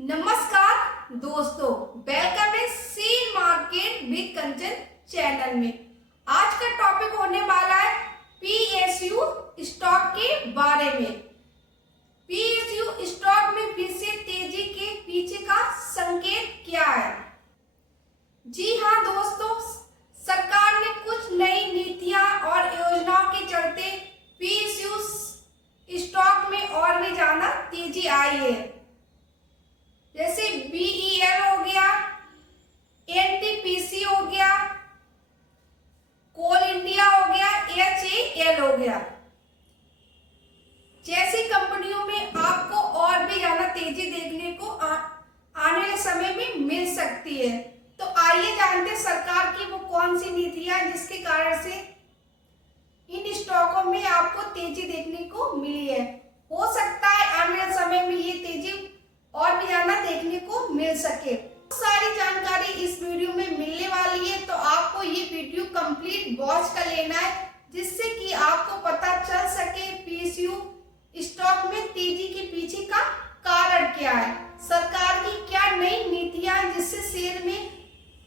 नमस्कार दोस्तों, वेलकम है share market with Kanchan channel में। आज का टॉपिक होने वाला है पीएसयू स्टॉक के बारे में। पीएसयू स्टॉक में फिर से तेजी के पीछे का संकेत क्या है? जी हाँ दोस्तों, सरकार ने कुछ नई नीतियां और योजनाओं के चलते पीएसयू स्टॉक में और भी ज्यादा तेजी आई है। जैसे बीईएल हो गया, एनटीपीसी हो गया, कोल इंडिया हो गया, एचएएल हो गया। जैसी कंपनियों में आपको और भी ज्यादा तेजी देखने को आने वाले समय में मिल सकती है। तो आइए जानते हैं सरकार की वो कौन सी नीतियां जिसके कारण से इन स्टॉकों में आपको तेजी देखने को मिली है। हो सकता है आने वाले समय में ये तेजी और भी ज्यादा देखने को मिल सके। सारी जानकारी इस वीडियो में मिलने वाली है, तो आपको ये वीडियो कंप्लीट वॉच कर लेना है, जिससे कि आपको पता चल सके पीएसयू स्टॉक में तेजी के पीछे का कारण क्या है, सरकार की क्या नई नीतियां जिससे शेयर में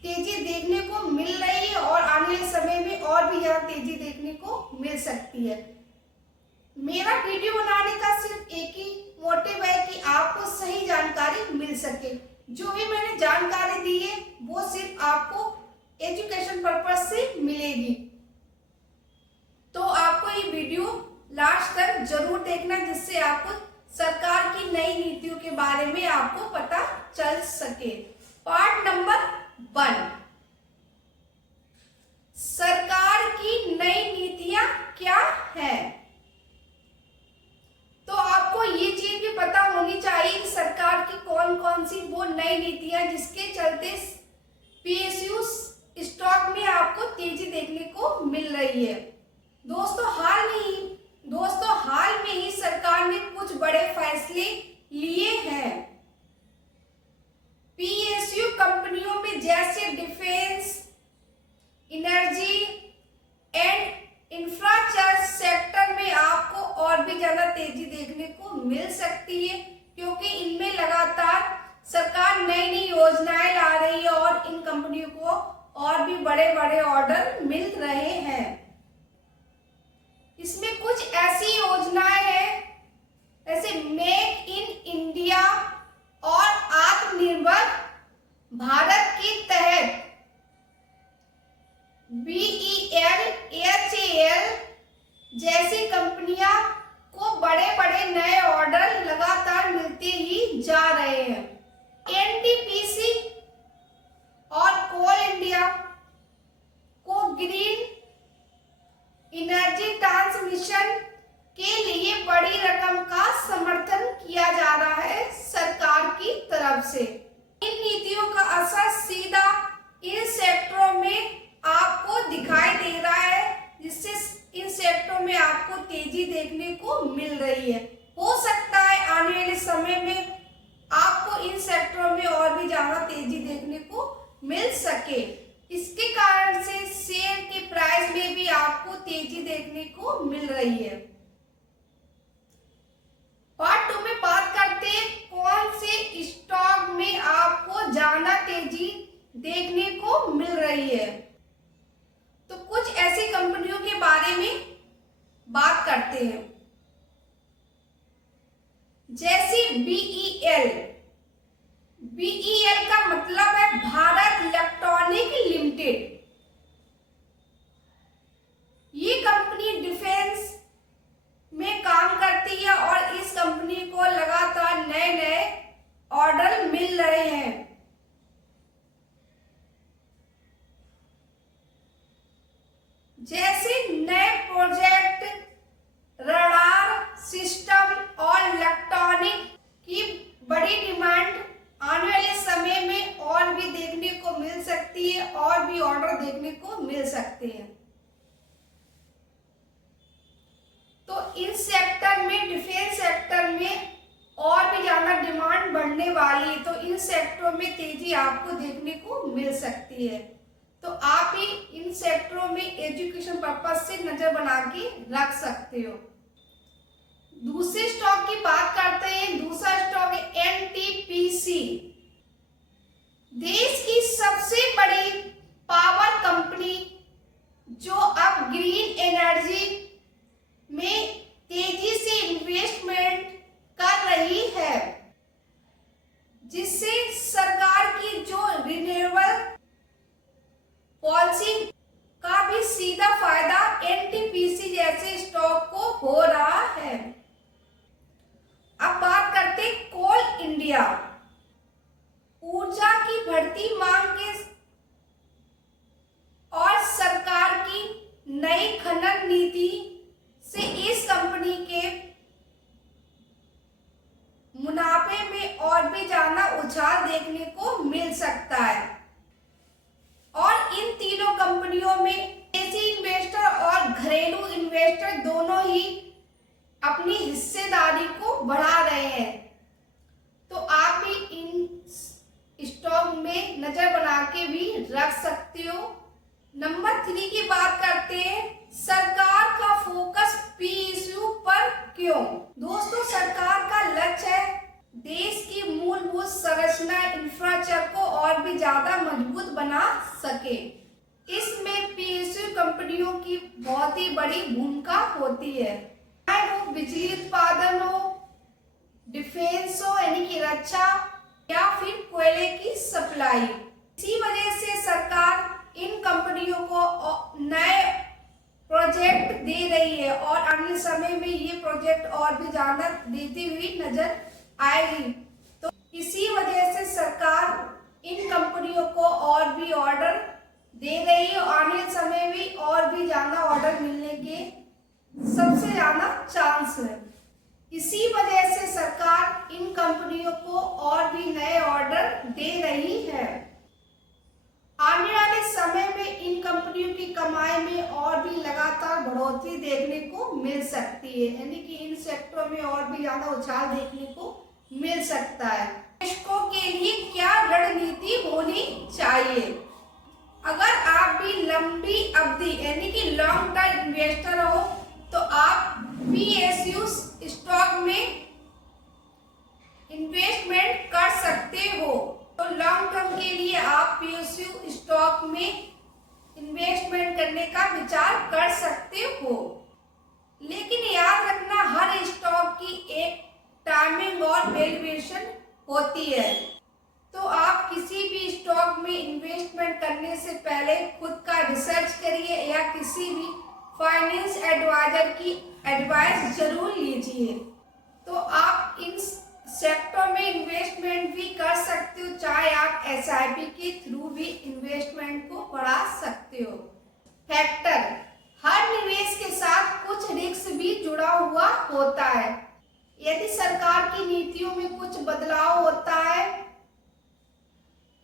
तेजी देखने को मिल रही है और आने वाले समय में और भी ज्यादा तेजी देखने को मिल सकती है। मेरा वीडियो बनाने का सिर्फ एक ही मोटिव है कि आपको सही जानकारी मिल सके। जो भी मैंने जानकारी दी है वो सिर्फ आपको एजुकेशन पर्पस से मिलेगी। तो आपको ये वीडियो लास्ट तक जरूर देखना, जिससे आपको सरकार की नई नीतियों के बारे में आपको पता चल सके। पार्ट नंबर 1, सरकार की नई नीतियां क्या है। तो आपको ये चीज भी पता होनी चाहिए कि सरकार की कौन कौन सी वो नई नीतियां जिसके चलते पीएसयू स्टॉक में आपको तेजी देखने को मिल रही है। दोस्तों हाल में ही सरकार ने कुछ बड़े फैसले लिए हैं पीएसयू कंपनियों में, जैसे defence, energy and infrastructure sector में आपको और भी ज्यादा तेजी देखने को मिल सकती है, क्योंकि इनमें लगातार सरकार नई नई योजनाएं ला रही है और इन कंपनियों को और भी बड़े बड़े ऑर्डर मिल रहे हैं। इसमें कुछ ऐसी योजनाएं हैं जैसे मेक इन इंडिया और आत्मनिर्भर भारत के तहत बीईएल, एचएएल जैसी कंपनियां को बड़े बड़े नए ऑर्डर लगातार मिलते ही जा रहे हैं। एनटीपीसी और कोल इंडिया को ग्रीन एनर्जी ट्रांसमिशन के लिए बड़ी रकम का समर्थन किया जा रहा है सरकार की तरफ से। इन नीतियों का असर सीधा इन सेक्टरों में आपको दिखाई दे रहा है, जिससे इन सेक्टरों में आपको तेजी देखने को मिल रही है। हो सकता है आने वाले समय में आपको इन सेक्टरों में और भी ज्यादा तेजी देखने को मिल सके। इसके कारण से शेयर के प्राइस में भी आपको तेजी देखने को मिल रही है। पार्ट 2 में बात करते हैं कौन से स्टॉक में आपको ज्यादा तेजी देखने को मिल रही है। तो कुछ ऐसी कंपनियों के बारे में बात करते हैं, जैसे बीईएल। बीईएल का मतलब है भारत इलेक्ट्रॉनिक लिमिटेड। ये कंपनी डिफेंस में काम करती है और इस कंपनी को लगातार नए नए ऑर्डर मिल रहे हैं। जैसे नए प्रोजेक्ट, रडार सिस्टम और इलेक्ट्रॉनिक की बड़ी डिमांड आने वाले समय में और भी देखने को मिल सकती है और भी ऑर्डर देखने को मिल सकते हैं। तो इन सेक्टर में, डिफेंस सेक्टर में और भी ज्यादा डिमांड बढ़ने वाली है, तो इन सेक्टरों में तेजी आपको देखने को मिल सकती है। तो आप ही इन सेक्टरों में एजुकेशन पर्पज से नजर बना के रख सकते हो। दूसरे स्टॉक की बात करते हैं। दूसरा स्टॉक है एनटीपीसी। उछाल देखने को मिल सकता है। और इन तीनों कंपनियों में विदेशी इन्वेस्टर और घरेलू इन्वेस्टर दोनों ही अपनी हिस्सेदारी को बढ़ा रहे हैं। तो आप भी इन स्टॉक में नजर बना के भी रख सकते हो। नंबर 3 की बात करते हैं, सरकार का फोकस पीएसयू पर क्यों? दोस्तों, सरकार का लक्ष्य है देश की मूलभूत संरचना इंफ्रास्ट्रक्चर को और भी ज्यादा मजबूत बना सके। इसमें पीएसयू कंपनियों की बहुत ही बड़ी भूमिका होती है, चाहे वो बिजली उत्पादन हो, डिफेंस हो यानी कि रक्षा, या फिर कोयले की सप्लाई। इसी वजह से सरकार इन कंपनियों को नए प्रोजेक्ट दे रही है और अगले समय में ये प्रोजेक्ट और भी ज्यादा देती हुई नजर आएगी। तो इसी वजह से सरकार इन कंपनियों को और भी ऑर्डर दे रही है। आने समय में और भी ज्यादा ऑर्डर मिलने के सबसे ज्यादा चांस है। इसी वजह से सरकार इन कंपनियों को और भी नए ऑर्डर दे रही है। आने वाले समय में इन कंपनियों की कमाई में और भी लगातार बढ़ोतरी देखने को मिल सकती है, यानी कि इन सेक्टरों में और भी ज्यादा उछाल देखने को मिल सकता है। निवेशकों के लिए क्या रणनीति होनी चाहिए? अगर आप भी लंबी अवधि यानी कि लॉन्ग टर्म इन्वेस्टर हो तो आप पीएसयू स्टॉक में इन्वेस्टमेंट कर सकते हो। तो लॉन्ग टर्म के लिए आप पीएसयू स्टॉक में इन्वेस्टमेंट करने का विचार कर सकते हो। लेकिन याद रखना, हर स्टॉक की एक टाइमिंग और वैल्यूएशन होती है। तो आप किसी भी स्टॉक में इन्वेस्टमेंट करने से पहले खुद का रिसर्च करिए या किसी भी फाइनेंस एडवाइजर की एडवाइस जरूर लीजिए। तो आप इन सेक्टर में इन्वेस्टमेंट भी कर सकते हो, चाहे आप एसआईपी के थ्रू भी इन्वेस्टमेंट को बढ़ा सकते हो। फैक्टर, हर निवेश के साथ कुछ रिस्क भी जुड़ा हुआ होता है। यदि सरकार की नीतियों में कुछ बदलाव होता है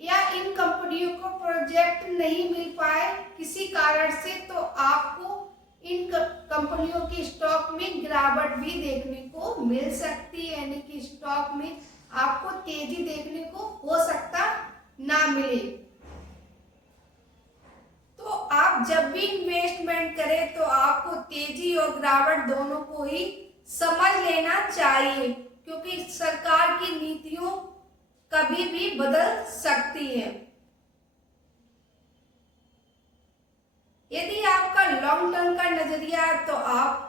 या इन कंपनियों को प्रोजेक्ट नहीं मिल पाए किसी कारण से, तो आपको इन कंपनियों की स्टॉक में गिरावट भी देखने को मिल सकती है, यानी कि स्टॉक में आपको तेजी देखने को हो सकता ना मिले। तो आप जब भी इन्वेस्टमेंट करें तो आपको तेजी और गिरावट दोनों को ही समझ लेना चाहिए, क्योंकि सरकार की नीतियों कभी भी बदल सकती है। यदि आपका लॉन्ग टर्म का नजरिया है तो आप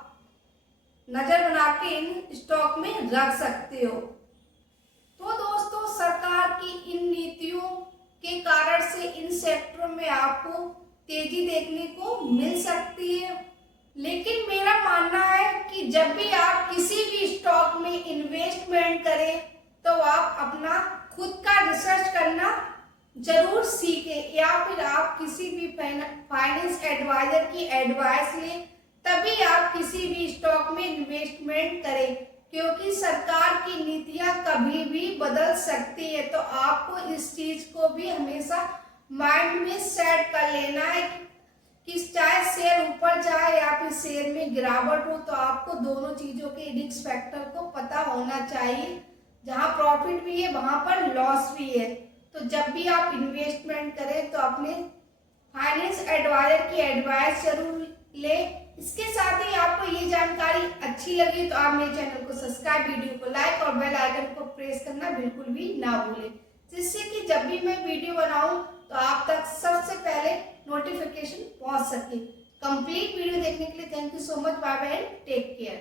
नजर बना के इन स्टॉक में रख सकते हो। तो दोस्तों, सरकार की इन नीतियों के कारण से इन सेक्टरों में आपको तेजी देखने को मिल सकती है। लेकिन मेरा मानना है कि जब भी आप किसी भी स्टॉक में इन्वेस्टमेंट करें तो आप अपना खुद का रिसर्च करना जरूर सीखें, या फिर आप किसी भी फाइनेंस एडवाइजर की एडवाइस लें, तभी आप किसी भी स्टॉक में इन्वेस्टमेंट करें, क्योंकि सरकार की नीतियां कभी भी बदल सकती है। तो आपको इस चीज को भी हमेशा माइंड में सेट कर लेना है कि चाहे शेयर ऊपर जाए या फिर शेयर में गिरावट हो, तो आपको दोनों चीजों के रिस्क फैक्टर को पता होना चाहिए। जहां प्रॉफिट भी है वहां पर लॉस भी है। तो जब भी आप इन्वेस्टमेंट करें तो अपने फाइनेंस एडवाइजर की एडवाइस जरूर ले। इसके साथ ही आपको ये जानकारी अच्छी लगी तो आप मेरे चैनल को सब्सक्राइब, वीडियो को लाइक और बेल आइकन को प्रेस करना बिल्कुल भी ना भूलें, जिससे कि जब भी मैं वीडियो बनाऊं तो आप तक सबसे पहले नोटिफिकेशन पहुंच सके। कंप्लीट वीडियो देखने के लिए thank you so much. Bye bye and take care.